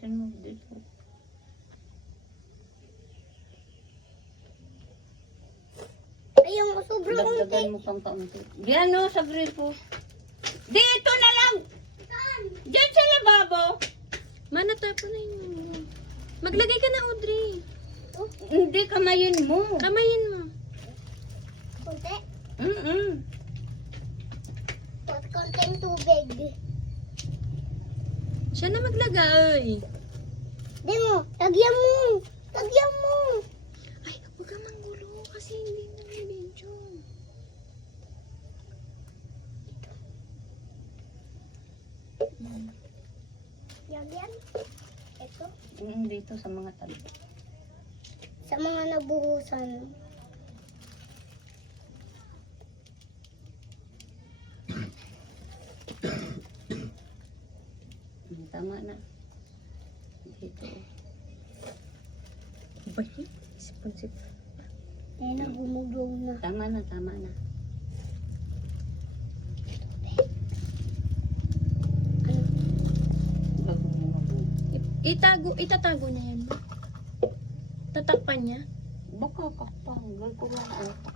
Punasan mo dito. Ayun, sobrang konti. Dagdagan mo pang kaunti. Diyan o, sa gripo. Dito na lang! Diyan sa lababo! Mana, tapunin mo. Maglagay ka na, Audrey. Hindi, kamayin mo. Kamayin mo. Konti. Konting tubig. Siya na maglagay. Di mo, lagyan mo. Lagyan mo. Ay, huwag kang manggulo kasi hindi na may video. Lagyan. Ito. Dito sa mga tabi. Sa mga nabuhusan. Tama na. Dito. Balik. Sipon-sip. Eh, nagumugong na. Tama na, tama na. Bago mo mabuo. Itatago niya yan. Tatakpan niya. Baka kakpang. Gagawin ko lang.